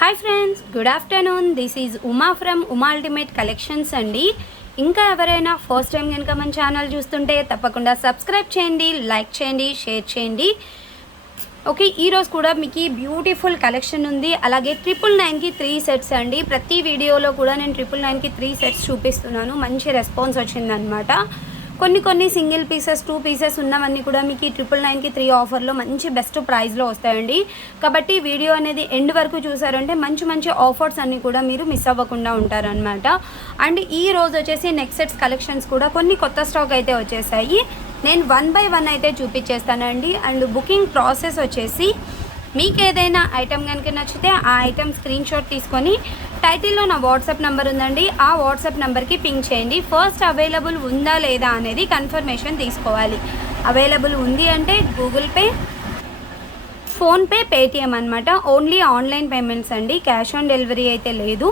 Hi friends, good afternoon. This is Uma from Uma ultimate collections అండి. ఇంకా ఎవరైనా ఫస్ట్ టైం కనుక మన ఛానల్ చూస్తుంటే తప్పకుండా సబ్స్క్రైబ్ చేయండి, లైక్ చేయండి, షేర్ చేయండి. ఓకే, ఈరోజు కూడా మీకు బ్యూటిఫుల్ కలెక్షన్ ఉంది. అలాగే 999కి 3 సెట్స్ అండి. ప్రతి వీడియోలో కూడా నేను 999కి 3 సెట్స్ చూపిస్తున్నాను. మంచి రెస్పాన్స్ వచ్చిందనమాట. కొన్ని సింగిల్ పీసెస్ 2 పీసెస్ ఉన్నవన్నీ కూడా మీకు 999కి 3 ఆఫర్లో మంచి బెస్ట్ ప్రైస్లో వస్తాయండి. కాబట్టి వీడియో అనేది ఎండ్ వరకు చూసారంటే మంచి ఆఫర్స్ అన్నీ కూడా మీరు మిస్ అవ్వకుండా ఉంటారనమాట. అండ్ ఈ రోజు వచ్చేసి నెక్స్ట్ సెట్స్ కలెక్షన్స్ కూడా కొన్ని కొత్త స్టాక్ అయితే వచ్చేసాయి. నేను 1 by 1 అయితే చూపించేస్తానండి. అండ్ బుకింగ్ ప్రాసెస్ వచ్చేసి మీకు ఏదైనా ఐటెం కనుక నచ్చితే ఆ ఐటెం స్క్రీన్ షాట్ తీసుకొని టైటిల్లో నా వాట్సాప్ నెంబర్ ఉందండి, ఆ వాట్సాప్ నెంబర్కి పింక్ చేయండి. ఫస్ట్ అవైలబుల్ ఉందా లేదా అనేది కన్ఫర్మేషన్ తీసుకోవాలి. అవైలబుల్ ఉంది అంటే గూగుల్ పే, ఫోన్పే, పేటిఎం అనమాట. ఓన్లీ ఆన్లైన్ పేమెంట్స్ అండి, క్యాష్ ఆన్ డెలివరీ అయితే లేదు.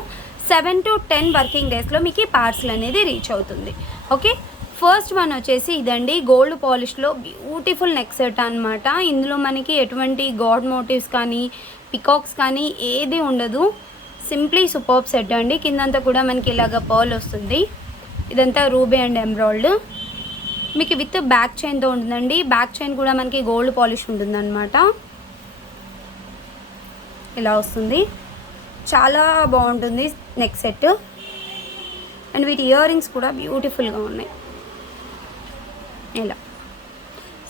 7 to 10 వర్కింగ్ డేస్లో మీకు పార్సల్ అనేది రీచ్ అవుతుంది. ఓకే, ఫస్ట్ వన్ వచ్చేసి ఇదండి, గోల్డ్ పాలిష్లో బ్యూటిఫుల్ నెక్ సెట్ అనమాట. ఇందులో మనకి ఎటువంటి గాడ్ మోటివ్స్ కానీ పికాక్స్ కానీ ఏది ఉండదు. సింప్లీ సూపర్బ్ సెట్ అండి. కిందంతా కూడా మనకి ఇలాగ పర్ల్ వస్తుంది. ఇదంతా రూబీ అండ్ ఎమరాల్డ్ మీకు విత్ బ్యాక్ చైన్తో ఉంటుందండి. బ్యాక్ చైన్ కూడా మనకి గోల్డ్ పాలిష్ ఉంటుందన్నమాట. ఇలా వస్తుంది, చాలా బాగుంటుంది నెక్ సెట్. అండ్ వీటి ఇయర్ రింగ్స్ కూడా బ్యూటిఫుల్గా ఉన్నాయి. ఇలా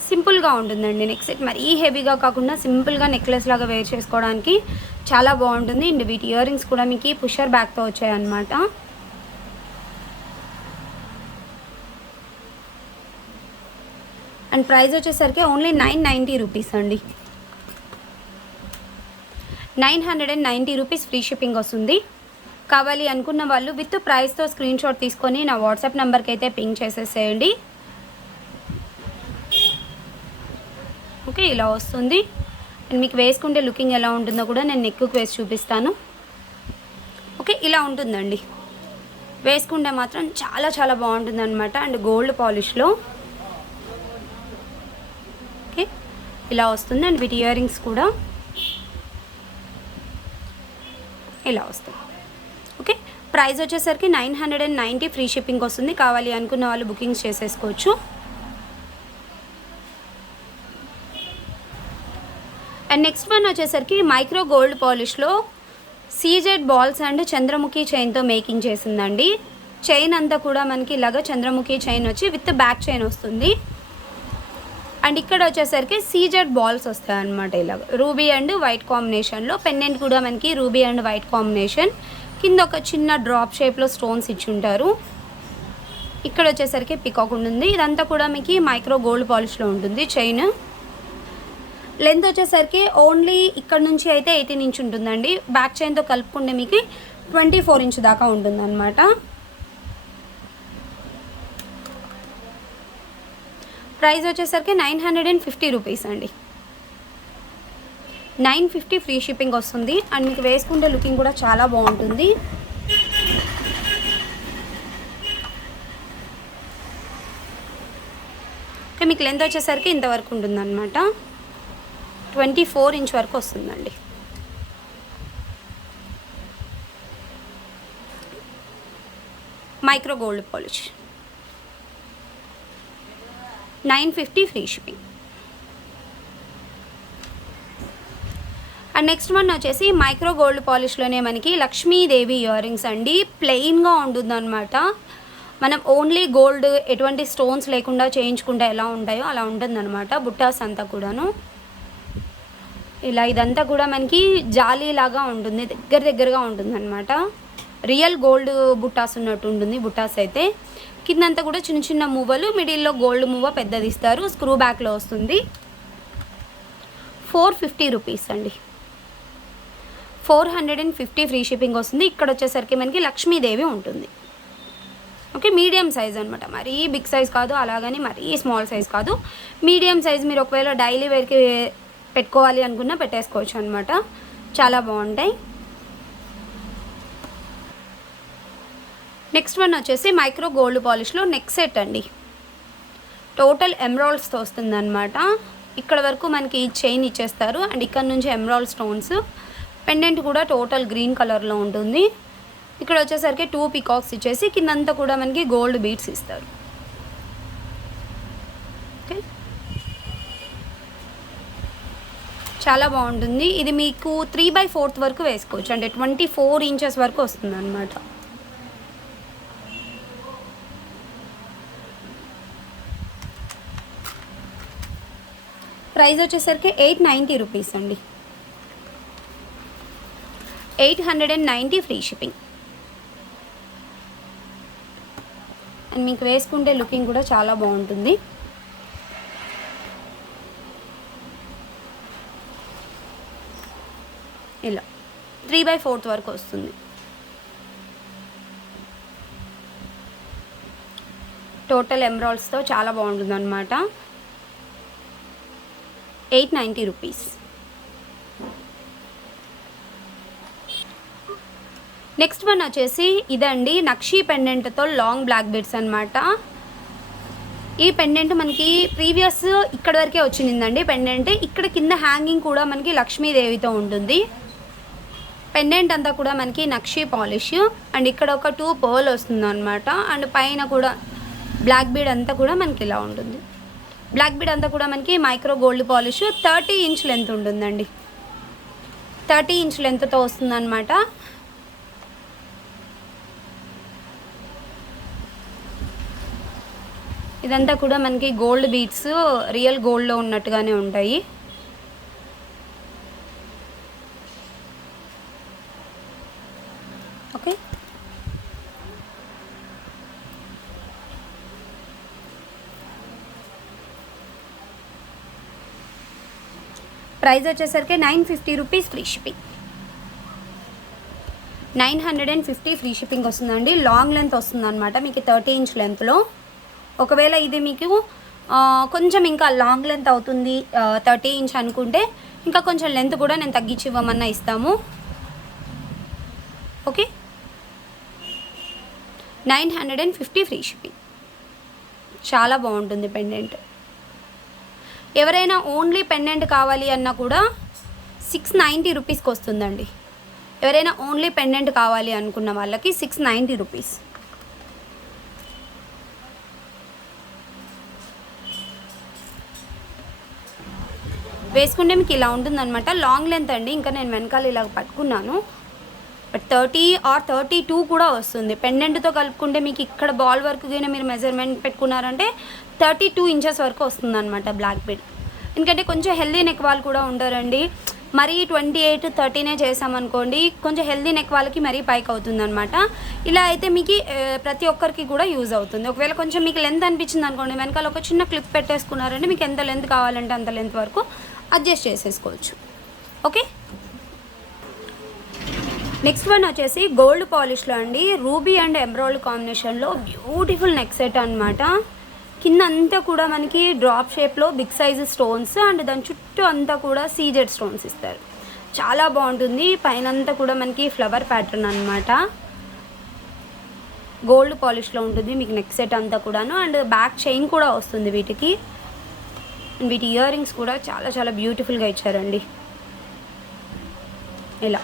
సింపుల్గా ఉంటుందండి నెక్ సెట్. మరీ హెవీగా కాకుండా సింపుల్గా నెక్లెస్ లాగా వేర్ చేసుకోవడానికి చాలా బాగుంటుంది. అండ్ వీటి ఇయర్ రింగ్స్ కూడా మీకు పుషర్ బ్యాక్తో వచ్చాయన్నమాట. అండ్ ప్రైస్ వచ్చేసరికి ఓన్లీ 990 రూపీస్ అండి. 990 రూపీస్ ఫ్రీ షిప్పింగ్ వస్తుంది. కావాలి అనుకున్న వాళ్ళు విత్ ప్రైస్తో స్క్రీన్ షాట్ తీసుకొని నా వాట్సాప్ నెంబర్కి అయితే పింక్ చేసేసేయండి. ఓకే, ఇలా వస్తుంది. అండ్ మీకు వేసుకుంటే లుకింగ్ ఎలా ఉంటుందో కూడా నేను నెక్కు వేసి చూపిస్తాను. ఓకే, ఇలా ఉంటుందండి. వేసుకుంటే మాత్రం చాలా బాగుంటుంది అనమాట. అండ్ గోల్డ్ పాలిష్లో ఓకే ఇలా వస్తుంది. అండ్ వీటి ఇయర్ రింగ్స్ కూడా ఇలా వస్తుంది. ఓకే, ప్రైస్ వచ్చేసరికి 990 ఫ్రీ షిప్పింగ్ వస్తుంది. కావాలి అనుకున్న వాళ్ళు బుకింగ్స్ చేసేసుకోవచ్చు. అండ్ నెక్స్ట్ వన్ వచ్చేసరికి మైక్రో గోల్డ్ పాలిష్లో సీజెడ్ బాల్స్ అండ్ చంద్రముఖి చైన్తో మేకింగ్ చేసిందండి. చైన్ అంతా కూడా మనకి ఇలాగ చంద్రముఖి చైన్ వచ్చి విత్ బ్యాక్ చైన్ వస్తుంది. అండ్ ఇక్కడ వచ్చేసరికి సీజెడ్ బాల్స్ వస్తాయి అన్నమాట. ఇలాగ రూబీ అండ్ వైట్ కాంబినేషన్లో పెండెంట్ కూడా మనకి రూబీ అండ్ వైట్ కాంబినేషన్. కింద ఒక చిన్న డ్రాప్ షేప్లో స్టోన్స్ ఇచ్చి ఉంటారు. ఇక్కడ వచ్చేసరికి పికాక్ ఉంటుంది. ఇదంతా కూడా మీకు మైక్రో గోల్డ్ పాలిష్లో ఉంటుంది. చైన్ లెంత్ వచ్చేసరికి ఓన్లీ ఇక్కడ నుంచి అయితే 18 ఇంచ్ ఉంటుందండి. బ్యాక్ చైన్తో కలుపుకుంటే మీకు 24 ఇంచ్ దాకా ఉంటుందన్నమాట. ప్రైస్ వచ్చేసరికి 950 రూపీస్ అండి. 950 ఫ్రీ షిప్పింగ్ వస్తుంది. అండ్ మీకు వేసుకుంటే లుకింగ్ కూడా చాలా బాగుంటుంది. ఓకే, మీకు లెంత్ వచ్చేసరికి ఇంతవరకు ఉంటుందన్నమాట. 24 ఇంచ్ వరకు వస్తుందండి. Micro gold polish 950 free shipping. And next one వచ్చేసి మైక్రో గోల్డ్ పాలిష్లోనే మనకి లక్ష్మీదేవి ఇయర్ రింగ్స్ అండి. ప్లెయిన్గా ఉంటుందన్నమాట. మనం ఓన్లీ గోల్డ్ ఎటువంటి స్టోన్స్ లేకుండా చేయించుకుంటే ఎలా ఉంటాయో అలా ఉంటుందన్నమాట. బుట్టాస్ అంతా కూడాను ఇలా ఇదంతా కూడా మనకి జాలీ లాగా ఉంటుంది, దగ్గరగా ఉంటుంది అనమాట. రియల్ గోల్డ్ బుట్టాస్ ఉన్నట్టు ఉంటుంది. బుట్టాస్ అయితే కిందంతా కూడా చిన్న మూవలు, మిడిల్లో గోల్డ్ మూవ పెద్దది ఇస్తారు. స్క్రూ బ్యాక్లో వస్తుంది. 450 రూపీస్ అండి. 450 ఫ్రీ షిప్పింగ్ వస్తుంది. ఇక్కడ వచ్చేసరికి మనకి లక్ష్మీదేవి ఉంటుంది. ఓకే, మీడియం సైజ్ అనమాట. మరీ బిగ్ సైజ్ కాదు, అలాగని మరీ స్మాల్ సైజ్ కాదు. Medium size. మీరు ఒకవేళ డైలీ వేర్కి పెట్టుకోవాలి అనుకున్నా పెట్టేసుకోవచ్చు అనమాట. చాలా బాగుంటాయి. నెక్స్ట్ వన్ వచ్చేసి మైక్రో గోల్డ్ పాలిష్లో నెక్ సెట్ అండి. టోటల్ ఎమరాల్డ్స్తో వస్తుంది అనమాట. ఇక్కడ వరకు మనకి చైన్ ఇచ్చేస్తారు. అండ్ ఇక్కడ నుంచి ఎమరాల్డ్ స్టోన్స్ పెండెంట్ కూడా టోటల్ గ్రీన్ కలర్లో ఉంటుంది. ఇక్కడ వచ్చేసరికి 2 పీకాక్స్ ఇచ్చేసి కిందంతా కూడా మనకి గోల్డ్ బీడ్స్ ఇస్తారు. ఓకే, చాలా బాగుంటుంది. ఇది మీకు 3/4 వరకు వేసుకోవచ్చు, అంటే 24 ఇంచెస్ వరకు వస్తుంది అనమాట. ప్రైస్ వచ్చేసరికి 890 రూపీస్ అండి. 890 ఫ్రీ షిప్పింగ్. అండ్ మీకు వేసుకుంటే లుకింగ్ కూడా చాలా బాగుంటుంది. ఇలా 3/4 వరకు వస్తుంది. టోటల్ ఎమరాల్డ్స్తో చాలా బాగుంటుంది అనమాట. 890 రూపీస్. నెక్స్ట్ వన్ వచ్చేసి ఇదండి, నక్షీ పెండెంట్తో లాంగ్ బ్లాక్ బీడ్స్ అనమాట. ఈ పెండెంట్ మనకి ప్రీవియస్ ఇక్కడ వరకే వచ్చిందండి పెండెంట్. ఇక్కడ కింద హ్యాంగింగ్ కూడా మనకి లక్ష్మీదేవితో ఉంటుంది. పెండెంట్ అంతా కూడా మనకి నక్షీ పాలిష్, అండ్ ఇక్కడ ఒక 2 పర్ల్ వస్తుంది అనమాట. అండ్ పైన కూడా బ్లాక్ బీడ్ అంతా కూడా మనకి ఇలా ఉంటుంది. బ్లాక్ బీడ్ అంతా కూడా మనకి micro gold polish. 30 inch length ఉంటుందండి. 30 ఇంచ్ లెంత్తో వస్తుందన్నమాట. ఇదంతా కూడా మనకి గోల్డ్ బీడ్స్ రియల్ గోల్డ్లో ఉన్నట్టుగానే ఉంటాయి. ఓకే, ప్రైస్ వచ్చేసరికి 950 rupees free shipping. 950 free shipping వస్తుందండి. లాంగ్ లెంత్ వస్తుంది అనమాట మీకు 30 ఇంచ్ లెంత్లో. ఒకవేళ ఇది మీకు కొంచెం ఇంకా లాంగ్ లెంత్ అవుతుంది 30 ఇంచ్ అనుకుంటే ఇంకా కొంచెం లెంత్ కూడా నేను తగ్గించి ఇవ్వమన్నా ఇస్తాము. Okay, 950 free shipping. చాలా బాగుంటుంది పెండెంట్. ఎవరైనా ఓన్లీ పెండెంట్ కావాలి అన్నా కూడా 690 రూపీస్కి వస్తుందండి. ఎవరైనా ఓన్లీ పెండెంట్ కావాలి అనుకున్న వాళ్ళకి 690 రూపీస్. వేసుకుంటే మీకు ఇలా ఉంటుందన్నమాట. లాంగ్ లెంత్ అండి. ఇంకా నేను వెనకాల ఇలా పట్టుకున్నాను, బట్ 30 or 32 కూడా వస్తుంది. పెండెంట్తో కలుపుకుంటే మీకు ఇక్కడ బాల్ వరకు కానీ మీరు మెజర్మెంట్ పెట్టుకున్నారంటే 32 ఇంచెస్ వరకు వస్తుంది అనమాట బ్లాక్ బీడ్. ఎందుకంటే కొంచెం హెల్దీ నెక్ వాళ్ళు కూడా ఉంటారండి. మరీ 28, 30 చేసామనుకోండి, కొంచెం హెల్దీ నెక్ వాళ్ళకి మరీ పైకి అవుతుంది అనమాట. ఇలా అయితే మీకు ప్రతి ఒక్కరికి కూడా యూజ్ అవుతుంది. ఒకవేళ కొంచెం మీకు లెంత్ అనిపించింది అనుకోండి, వెనకాల ఒక చిన్న క్లిప్ పెట్టేసుకున్నారంటే మీకు ఎంత లెంత్ కావాలంటే అంత లెంత్ వరకు అడ్జస్ట్ చేసేసుకోవచ్చు. ఓకే, నెక్స్ట్ వన్ వచ్చేసి గోల్డ్ పాలిష్లో అండి, రూబీ అండ్ ఎమరాల్డ్ కాంబినేషన్లో బ్యూటిఫుల్ నెక్ సెట్ అనమాట. కింద అంతా కూడా మనకి డ్రాప్ షేప్లో బిగ్ సైజ్ స్టోన్స్, అండ్ దాని చుట్టూ అంతా కూడా సీజెడ్ స్టోన్స్ ఇస్తారు. చాలా బాగుంటుంది. పైన అంతా కూడా మనకి ఫ్లవర్ ప్యాటర్న్ అనమాట. గోల్డ్ పాలిష్లో ఉంటుంది మీకు నెక్ సెట్ అంతా కూడాను. అండ్ బ్యాక్ చైన్ కూడా వస్తుంది వీటికి. అండ్ వీటి ఇయర్ రింగ్స్ కూడా చాలా చాలా బ్యూటిఫుల్గా ఇచ్చారండి. ఇలా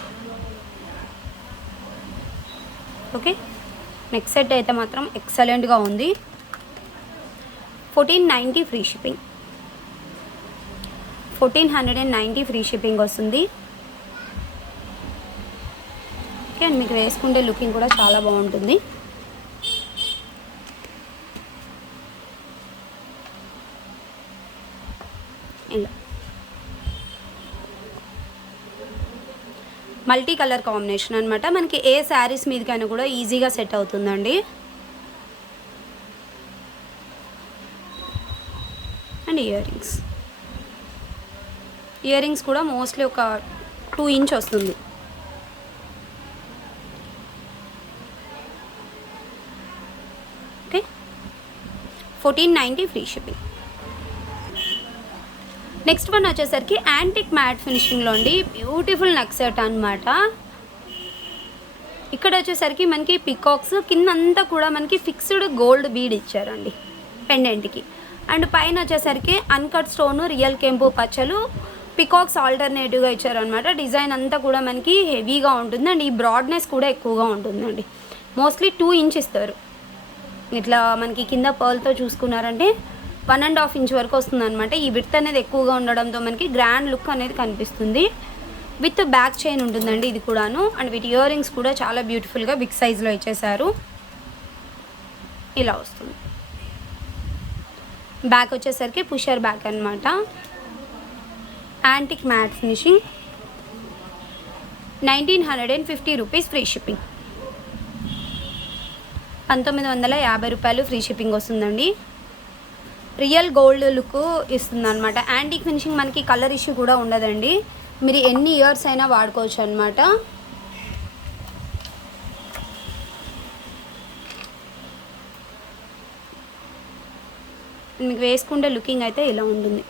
ఓకే, నెక్ సెట్ అయితే మాత్రం ఎక్సలెంట్గా ఉంది. 1490 ఫ్రీ షిప్పింగ్. 1490 ఫ్రీ షిప్పింగ్ వస్తుంది. ఓకే, అండ్ మీకు వేసుకుంటే లుకింగ్ కూడా చాలా బాగుంటుంది. ఇలా మల్టీ కలర్ కాంబినేషన్ అనమాట. మనకి ఏ శారీస్ మీదకైనా కూడా ఈజీగా సెట్ అవుతుందండి. అండ్ ఇయర్ రింగ్స్ కూడా మోస్ట్లీ ఒక 2 ఇంచ్ వస్తుంది. Okay, 1490 free shipping. Next one వచ్చేసరికి యాంటిక్ మ్యాట్ ఫినిషింగ్లో అండి, బ్యూటిఫుల్ నెక్ సెట్ అనమాట. ఇక్కడ వచ్చేసరికి మనకి పికాక్స్ కింద అంతా కూడా మనకి ఫిక్స్డ్ గోల్డ్ బీడ్ ఇచ్చారండి పెండెంట్కి. అండ్ పైన వచ్చేసరికి అన్కట్ స్టోను, రియల్ కెంపు పచ్చలు, పికాక్స్ ఆల్టర్నేటివ్గా ఇచ్చారనమాట. డిజైన్ అంతా కూడా మనకి హెవీగా ఉంటుంది అండ్ ఈ బ్రాడ్నెస్ కూడా ఎక్కువగా ఉంటుందండి. మోస్ట్లీ 2 ఇంచ్ ఇస్తారు. ఇట్లా మనకి కింద పర్ల్తో చూసుకున్నారంటే 1.5 ఇంచ్ వరకు వస్తుంది అనమాట. ఈ విడ్త్ అనేది ఎక్కువగా ఉండడంతో మనకి గ్రాండ్ లుక్ అనేది కనిపిస్తుంది. విత్ బ్యాక్ చైన్ ఉంటుందండి ఇది కూడాను. అండ్ వీటి ఇయర్ రింగ్స్ కూడా చాలా బ్యూటిఫుల్గా బిగ్ సైజ్లో ఇచ్చేసారు. ఇలా వస్తుంది. బ్యాక్ వచ్చేసరికి పుషర్ బ్యాక్ అనమాట. Antique matte finishing. 1950 rupees free shipping. 1950 రూపాయలు ఫ్రీ షిప్పింగ్ వస్తుందండి. రియల్ గోల్డ్ లుక్ ఇస్తుంది అనమాట. యాంటిక్ ఫినిషింగ్ మనకి కలర్ ఇష్యూ కూడా ఉండదండి. మీరు ఎన్ని ఇయర్స్ అయినా వాడుకోవచ్చు అనమాట. మీకు వేసుకుంటే లుకింగ్ అయితే ఇలా ఉంటుంది.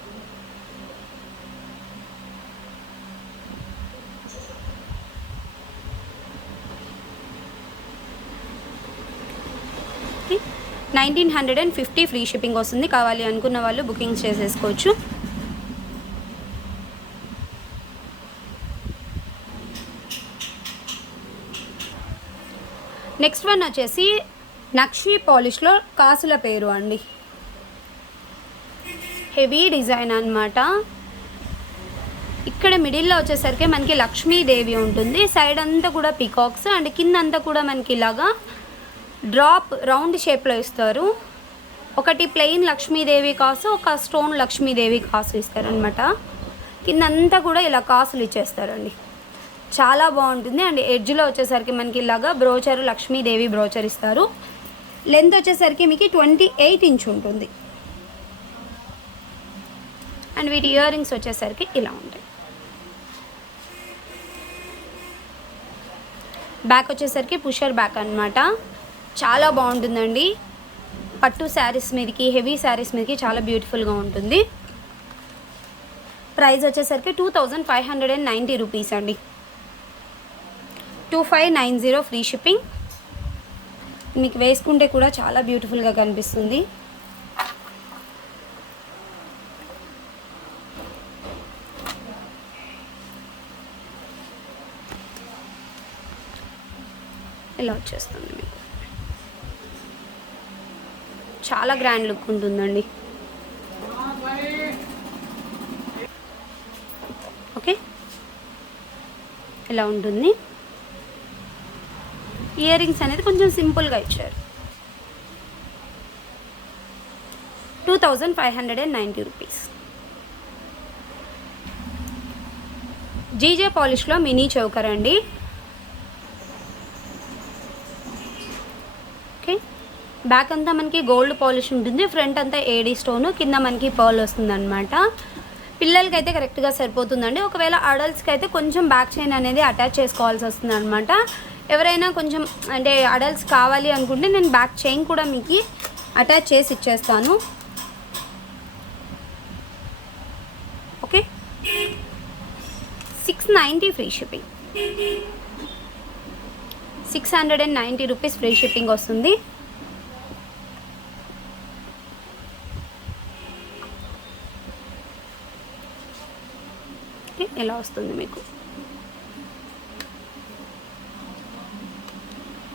ఓకే, 1950 ఫ్రీ షిప్పింగ్ వస్తుంది. కావాలి అనుకున్న వాళ్ళు బుకింగ్ చేసేసుకోవచ్చు. నెక్స్ట్ వన్ వచ్చేసి నక్షి పాలిష్లో కాసుల పేరు అండి. హెవీ డిజైన్ అనమాట. ఇక్కడ మిడిల్లో వచ్చేసరికి మనకి లక్ష్మీదేవి ఉంటుంది. సైడ్ అంతా కూడా పికాక్స్ అండ్ కింద అంతా కూడా మనకి ఇలాగా డ్రాప్ రౌండ్ షేప్లో ఇస్తారు. ఒకటి ప్లెయిన్ లక్ష్మీదేవి కాసు, ఒక స్టోన్ లక్ష్మీదేవి కాసు ఇస్తారనమాట. కింద అంతా కూడా ఇలా కాసులు ఇచ్చేస్తారండి. చాలా బాగుంటుంది. అండ్ ఎడ్జ్లో వచ్చేసరికి మనకి ఇలాగా బ్రోచర్ లక్ష్మీదేవి బ్రోచర్ ఇస్తారు. లెంత్ వచ్చేసరికి మీకు 28 ఇంచ్ ఉంటుంది. అండ్ వీటి ఇయర్ రింగ్స్ వచ్చేసరికి ఇలా ఉంటాయి. బ్యాక్ వచ్చేసరికి పుషర్ బ్యాక్ అనమాట. చాలా బాగుంటుందండి. పట్టు శారీస్ మీదకి, హెవీ శారీస్ మీదకి చాలా బ్యూటిఫుల్గా ఉంటుంది. ప్రైస్ వచ్చేసరికి 2590 రూపీస్ అండి. 2590 ఫ్రీ షిప్పింగ్. మీకు వేసుకుంటే కూడా చాలా బ్యూటిఫుల్గా కనిపిస్తుంది. ఇలా వచ్చేస్తుంది. మీకు చాలా గ్రాండ్ లుక్ ఉంటుందండి. ఓకే, ఇలా ఉంటుంది. ఇయర్ రింగ్స్ అనేది కొంచెం సింపుల్గా ఇచ్చారు. 2590 రూపీస్. జీజే పాలిష్లో మినీ చౌకర్ అండి. ఓకే, బ్యాక్ అంతా మనకి గోల్డ్ పాలిష్ ఉంటుంది. ఫ్రంట్ అంతా ఏడీ స్టోను, కింద మనకి పర్ల్ వస్తుంది అనమాట. పిల్లలకి అయితే కరెక్ట్గా సరిపోతుందండి. ఒకవేళ అడల్ట్స్కి అయితే కొంచెం బ్యాక్ చైన్ అనేది అటాచ్ చేసుకోవాల్సి వస్తుంది అనమాట. ఎవరైనా కొంచెం అంటే అడల్ట్స్ కావాలి అనుకుంటే నేను బ్యాక్ చైన్ కూడా మీకు అటాచ్ చేసి ఇచ్చేస్తాను. Okay, 690 free shipping. 690 rupees free shipping వస్తుంది. ఓకే, ఇలా వస్తుంది మీకు.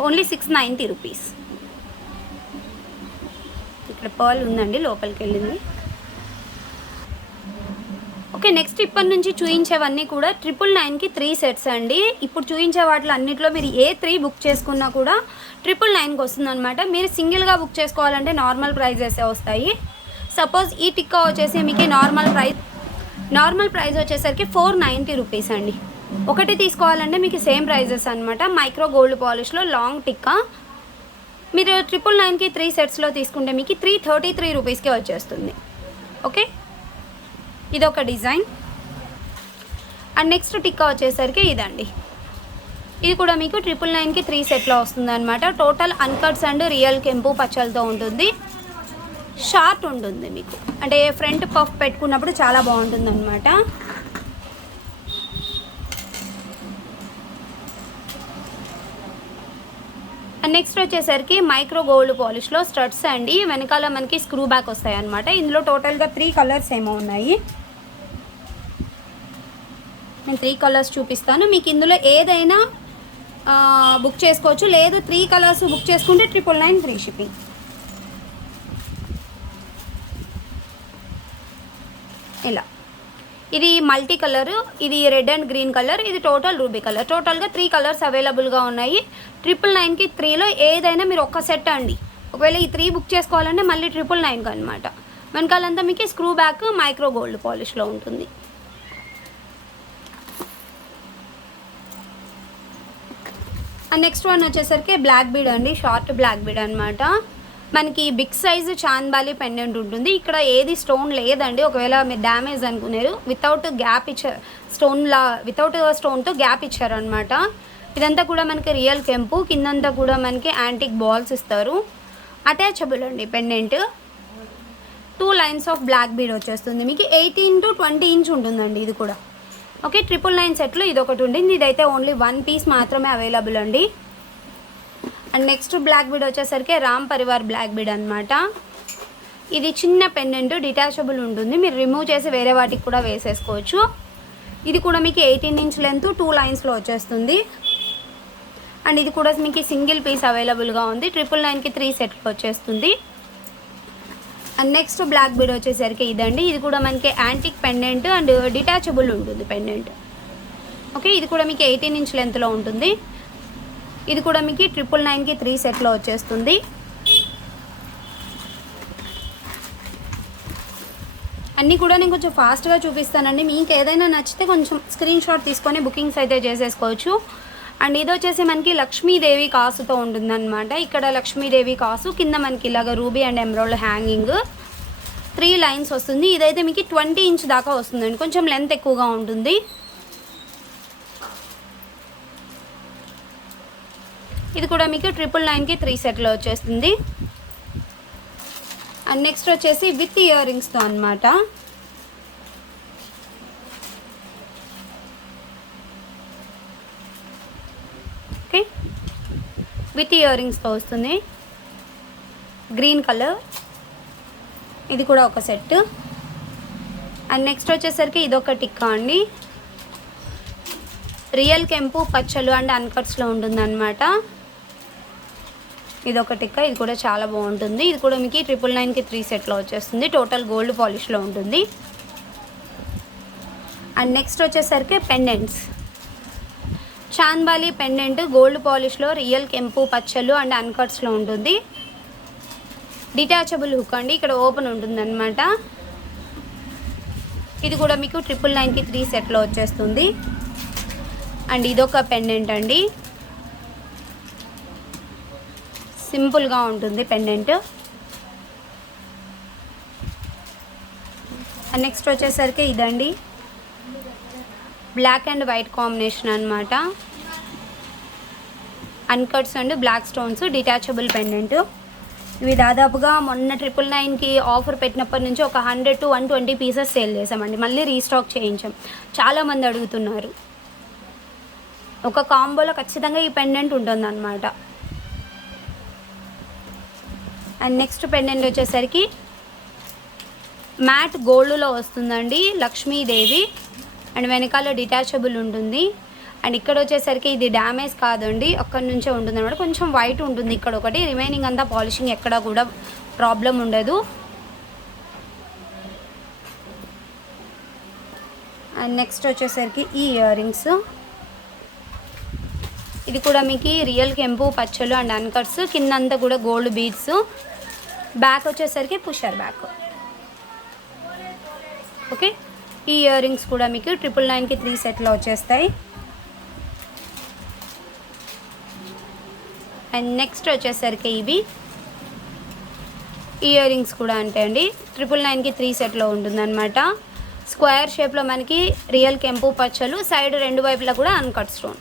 Only 690 rupees. ఇక్కడ పర్ల్ ఉందండి, లోపలికి వెళ్ళింది. ఓకే, నెక్స్ట్ ఇప్పటి నుంచి చూపించేవన్నీ కూడా 999కి 3 సెట్స్ అండి. ఇప్పుడు చూపించే వాటిలో అన్నింటిలో మీరు ఏ 3 బుక్ చేసుకున్నా కూడా 999కి వస్తుంది అనమాట. మీరు సింగిల్గా బుక్ చేసుకోవాలంటే నార్మల్ ప్రైజెసే వస్తాయి. సపోజ్ ఈ టిక్కా వచ్చేసి మీకు నార్మల్ ప్రైస్ వచ్చేసరికి 490 రూపీస్ అండి. ఒకటి తీసుకోవాలంటే మీకు సేమ్ ప్రైజెస్ అనమాట. మైక్రో గోల్డ్ పాలిష్లో లాంగ్ టిక్కా మీరు 999కి 3 సెట్స్లో తీసుకుంటే మీకు 333 రూపీస్కే వచ్చేస్తుంది. ఓకే, ఇది ఒక డిజైన్. అండ్ నెక్స్ట్ టిక్కా వచ్చేసరికి ఇదండి. ఇది కూడా మీకు 999కి 3 సెట్లో వస్తుంది అనమాట. టోటల్ అన్కట్స్ అండ్ రియల్ కెంపు పచ్చలతో ఉంటుంది. షార్ట్ ఉంటుంది మీకు, అంటే ఫ్రంట్ పఫ్ పెట్టుకున్నప్పుడు చాలా బాగుంటుంది అనమాట. నెక్స్ట్ వచ్చేసరికి మైక్రో గోల్డ్ పాలిష్లో స్టడ్స్ అండి. వెనకాల మనకి స్క్రూ బ్యాక్ వస్తాయి అనమాట. ఇందులో టోటల్గా 3 కలర్స్ ఏమో ఉన్నాయి. నేను 3 కలర్స్ చూపిస్తాను. మీకు ఇందులో ఏదైనా బుక్ చేసుకోవచ్చు. లేదు 3 కలర్స్ బుక్ చేసుకుంటే 999 ఫ్రీ షిప్పింగ్. ఇలా ఇది మల్టీ కలర్, ఇది రెడ్ అండ్ గ్రీన్ కలర్, ఇది టోటల్ రూబీ కలర్. టోటల్గా 3 కలర్స్ అవైలబుల్గా ఉన్నాయి. 999కి 3లో ఏదైనా మీరు ఒక్క సెట్ అండి. ఒకవేళ ఈ 3 బుక్ చేసుకోవాలంటే మళ్ళీ 999 అనమాట. వెనకాలంతా మీకు స్క్రూ బ్యాక్ మైక్రో గోల్డ్ పాలిష్లో ఉంటుంది. అండ్ నెక్స్ట్ వన్ వచ్చేసరికి బ్లాక్ బీడ్ అండి, షార్ట్ బ్లాక్ బీడ్ అనమాట. మనకి బిగ్ సైజు చాంద్బాలి పెండెంట్ ఉంటుంది. ఇక్కడ ఏది స్టోన్ లేదండి. ఒకవేళ మీరు డ్యామేజ్ అనుకున్నారు, వితౌట్ గ్యాప్ ఇచ్చారు, వితౌట్ స్టోన్తో గ్యాప్ ఇచ్చారనమాట. ఇదంతా కూడా మనకి రియల్ కెంపు, కిందంతా కూడా మనకి యాంటిక్ బాల్స్ ఇస్తారు. అటాచబుల్ అండి pendant. 2 lines of black bead వచ్చేస్తుంది. మీకు 18 to 20 ఇంచ్ ఉంటుందండి ఇది కూడా. ఓకే, 999 సెట్లో ఇది ఒకటి ఉంటుంది. ఇదైతే ఓన్లీ 1 పీస్ మాత్రమే అవైలబుల్ అండి. అండ్ నెక్స్ట్ బ్లాక్ బీడ్ వచ్చేసరికి రామ్ పరివార్ బ్లాక్ బీడ్ అనమాట. ఇది చిన్న పెండెంట్, డిటాచబుల్ ఉంటుంది. మీరు రిమూవ్ చేసి వేరే వాటికి కూడా వేసేసుకోవచ్చు. ఇది కూడా మీకు 18 ఇంచ్ లెంత్ 2 లైన్స్లో వచ్చేస్తుంది. అండ్ ఇది కూడా మీకు సింగిల్ పీస్ అవైలబుల్గా ఉంది. 999కి 3 సెట్లో వచ్చేస్తుంది. అండ్ నెక్స్ట్ బ్లాక్ బీడ్ వచ్చేసరికి ఇదండి. ఇది కూడా మనకి యాంటిక్ పెండెంట్ అండ్ డిటాచబుల్ ఉంటుంది పెండెంట్. ఓకే, ఇది కూడా మీకు 18 ఇంచ్ లెంత్లో ఉంటుంది. ఇది కూడా మీకు 999కి 3 సెట్లో వచ్చేస్తుంది. అన్నీ కూడా నేను కొంచెం ఫాస్ట్గా చూపిస్తానండి. మీకు ఏదైనా నచ్చితే కొంచెం స్క్రీన్ షాట్ తీసుకొని బుకింగ్స్ అయితే చేసేసుకోవచ్చు. అండ్ ఇది వచ్చేసి మనకి లక్ష్మీదేవి కాసుతో ఉంటుందన్నమాట. ఇక్కడ లక్ష్మీదేవి కాసు, కింద మనకి ఇలాగ ruby and emerald hanging, 3 lines వస్తుంది. ఇదైతే మీకు 20 ఇంచ్ దాకా వస్తుందండి, కొంచెం లెంత్ ఎక్కువగా ఉంటుంది. ఇది కూడా మీకు 999కి 3 సెట్లో వచ్చేస్తుంది. అండ్ నెక్స్ట్ వచ్చేసి విత్ ఇయర్ రింగ్స్తో అనమాట. ఓకే, విత్ ఇయర్ రింగ్స్తో వస్తుంది. గ్రీన్ కలర్, ఇది కూడా ఒక సెట్. అండ్ నెక్స్ట్ వచ్చేసరికి ఇదొక టిక్కా అండి. రియల్ కెంపు పచ్చలు అండ్ అన్కట్స్లో ఉంటుందన్నమాట. ఇదొక టిక్కా, ఇది కూడా చాలా బాగుంటుంది. ఇది కూడా మీకు 999కి 3 సెట్లో వచ్చేస్తుంది. టోటల్ గోల్డ్ పాలిష్లో ఉంటుంది. అండ్ నెక్స్ట్ వచ్చేసరికి పెండెంట్స్. చాంద్బాలి పెండెంట్ గోల్డ్ పాలిష్లో రియల్ కెంపు పచ్చలు అండ్ అన్కట్స్లో ఉంటుంది. డిటాచబుల్ హుక్ అండి, ఇక్కడ ఓపెన్ ఉంటుందన్నమాట. ఇది కూడా మీకు 999కి 3 సెట్లో వచ్చేస్తుంది. అండ్ ఇదొక పెండెంట్ అండి, సింపుల్గా ఉంటుంది పెండెంట్. అండ్ నెక్స్ట్ వచ్చేసరికి ఇదండి, బ్లాక్ అండ్ వైట్ కాంబినేషన్ అనమాట. Uncuts and black stones, detachable pendant. ఇవి దాదాపుగా మొన్న 999కి ఆఫర్ పెట్టినప్పటి నుంచి ఒక 100 to 120 పీసెస్ సేల్ చేసామండి. మళ్ళీ రీస్టాక్ చేయించాం, చాలామంది అడుగుతున్నారు. ఒక కాంబోలో ఖచ్చితంగా ఈ పెండెంట్ ఉంటుందన్నమాట. అండ్ నెక్స్ట్ పెండెంట్ వచ్చేసరికి మ్యాట్ గోల్డ్లో వస్తుందండి, లక్ష్మీదేవి. అండ్ వెనకాల డిటాచబుల్ ఉంటుంది. అండ్ ఇక్కడ వచ్చేసరికి ఇది డ్యామేజ్ కాదండి, అక్కడి నుంచే ఉంటుంది అనమాట. కొంచెం వైట్ ఉంటుంది ఇక్కడ ఒకటి, రిమైనింగ్ అంతా పాలిషింగ్ ఎక్కడ కూడా ప్రాబ్లం ఉండదు. అండ్ నెక్స్ట్ వచ్చేసరికి ఈ ఇయర్ రింగ్స్. ఇది కూడా మీకు రియల్ కెంపు పచ్చలు అండ్ అన్కట్స్, కిందంతా కూడా గోల్డ్ బీడ్స్. బ్యాక్ వచ్చేసరికి పుషర్ బ్యాక్. ఓకే, ఈ ఇయర్ రింగ్స్ కూడా మీకు 999కి 3 సెట్లో వచ్చేస్తాయి. అండ్ నెక్స్ట్ వచ్చేసరికి ఇవి ఇయర్ రింగ్స్ కూడా అంటే అండి 999కి 3 సెట్లో ఉంటుందన్నమాట. స్క్వేర్ షేప్లో మనకి రియల్ కెంపు పచ్చలు, సైడ్ 2 వైపులా కూడా అన్కట్ స్టోన్.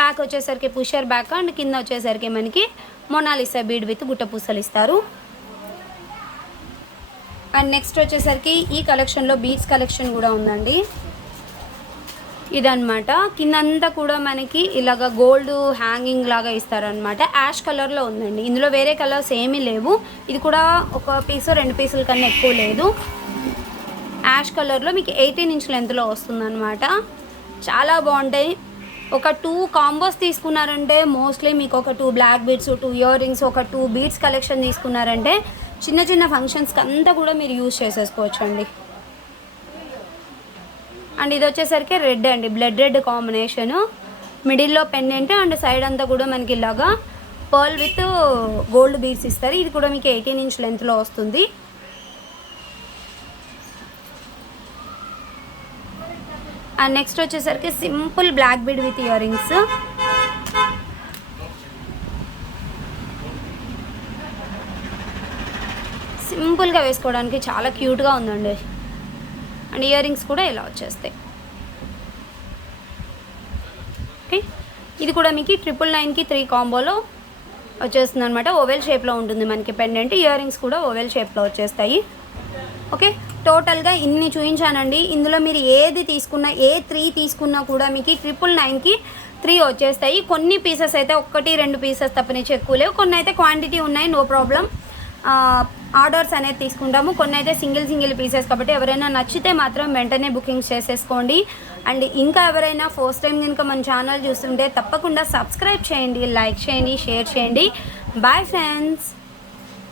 బ్యాక్ వచ్చేసరికి పుషర్ బ్యాక్ అండ్ కింద వచ్చేసరికి మనకి మొనాలిసా బీడ్ విత్ గుట్ట పూసలు ఇస్తారు. అండ్ నెక్స్ట్ వచ్చేసరికి ఈ కలెక్షన్లో బీడ్స్ కలెక్షన్ కూడా ఉందండి. ఇదన్నమాట, కిందంతా కూడా మనకి ఇలాగ గోల్డ్ హ్యాంగింగ్ లాగా ఇస్తారనమాట. యాష్ కలర్లో ఉందండి, ఇందులో వేరే కలర్స్ ఏమీ లేవు. ఇది కూడా ఒక పీసు 2 పీసుల కన్నా ఎక్కువ లేదు. యాష్ కలర్లో మీకు 18 ఇంచ్ లెంత్లో వస్తుందన్నమాట. చాలా బాగుంటాయి. ఒక 2 కాంబోస్ తీసుకున్నారంటే మోస్ట్లీ మీకు ఒక 2 బ్లాక్ బీడ్స్, 2 ఇయర్ రింగ్స్, ఒక 2 బీడ్స్ కలెక్షన్ తీసుకున్నారంటే చిన్న చిన్న ఫంక్షన్స్కి అంతా కూడా మీరు యూజ్ చేసేసుకోవచ్చు అండి. అండ్ ఇది వచ్చేసరికి రెడ్ అండి, బ్లడ్ రెడ్ కాంబినేషను, మిడిల్లో పెండెంట్ అండ్ సైడ్ అంతా కూడా మనకి ఇలాగా పర్ల్ విత్ గోల్డ్ బీడ్స్ ఇస్తారు. ఇది కూడా మీకు 18 ఇంచ్ లెంత్లో వస్తుంది. అండ్ నెక్స్ట్ వచ్చేసరికి simple black bead with ear rings. సింపుల్గా వేసుకోవడానికి చాలా క్యూట్గా ఉందండి. అండ్ ఇయర్ రింగ్స్ కూడా ఇలా వచ్చేస్తాయి. ఓకే, ఇది కూడా మీకు 999కి 3 కాంబోలో వచ్చేస్తుంది అనమాట. ఓవెల్ షేప్లో ఉంటుంది మనకి పెండెంట్. ఇయర్ రింగ్స్ కూడా ఓవెల్ షేప్లో వచ్చేస్తాయి. ఓకే, టోటల్గా ఇన్ని చూపించానండి. ఇందులో మీరు ఏది తీసుకున్నా, ఏ 3 తీసుకున్నా కూడా మీకు 999కి 3 వచ్చేస్తాయి. కొన్ని పీసెస్ అయితే 1-2 పీసెస్ తప్పనిచ్చి ఎక్కువ లేవు. కొన్ని అయితే క్వాంటిటీ ఉన్నాయి, నో ప్రాబ్లం, ఆర్డర్స్ అనేది తీసుకుంటాము. కొన్ని అయితే సింగిల్ పీసెస్ కాబట్టి ఎవరైనా నచ్చితే మాత్రం వెంటనే బుకింగ్స్ చేసేసుకోండి. అండ్ ఇంకా ఎవరైనా ఫస్ట్ టైం కనుక మన ఛానల్ చూస్తుంటే తప్పకుండా సబ్స్క్రైబ్ చేయండి, లైక్ చేయండి, షేర్ చేయండి. Bye friends.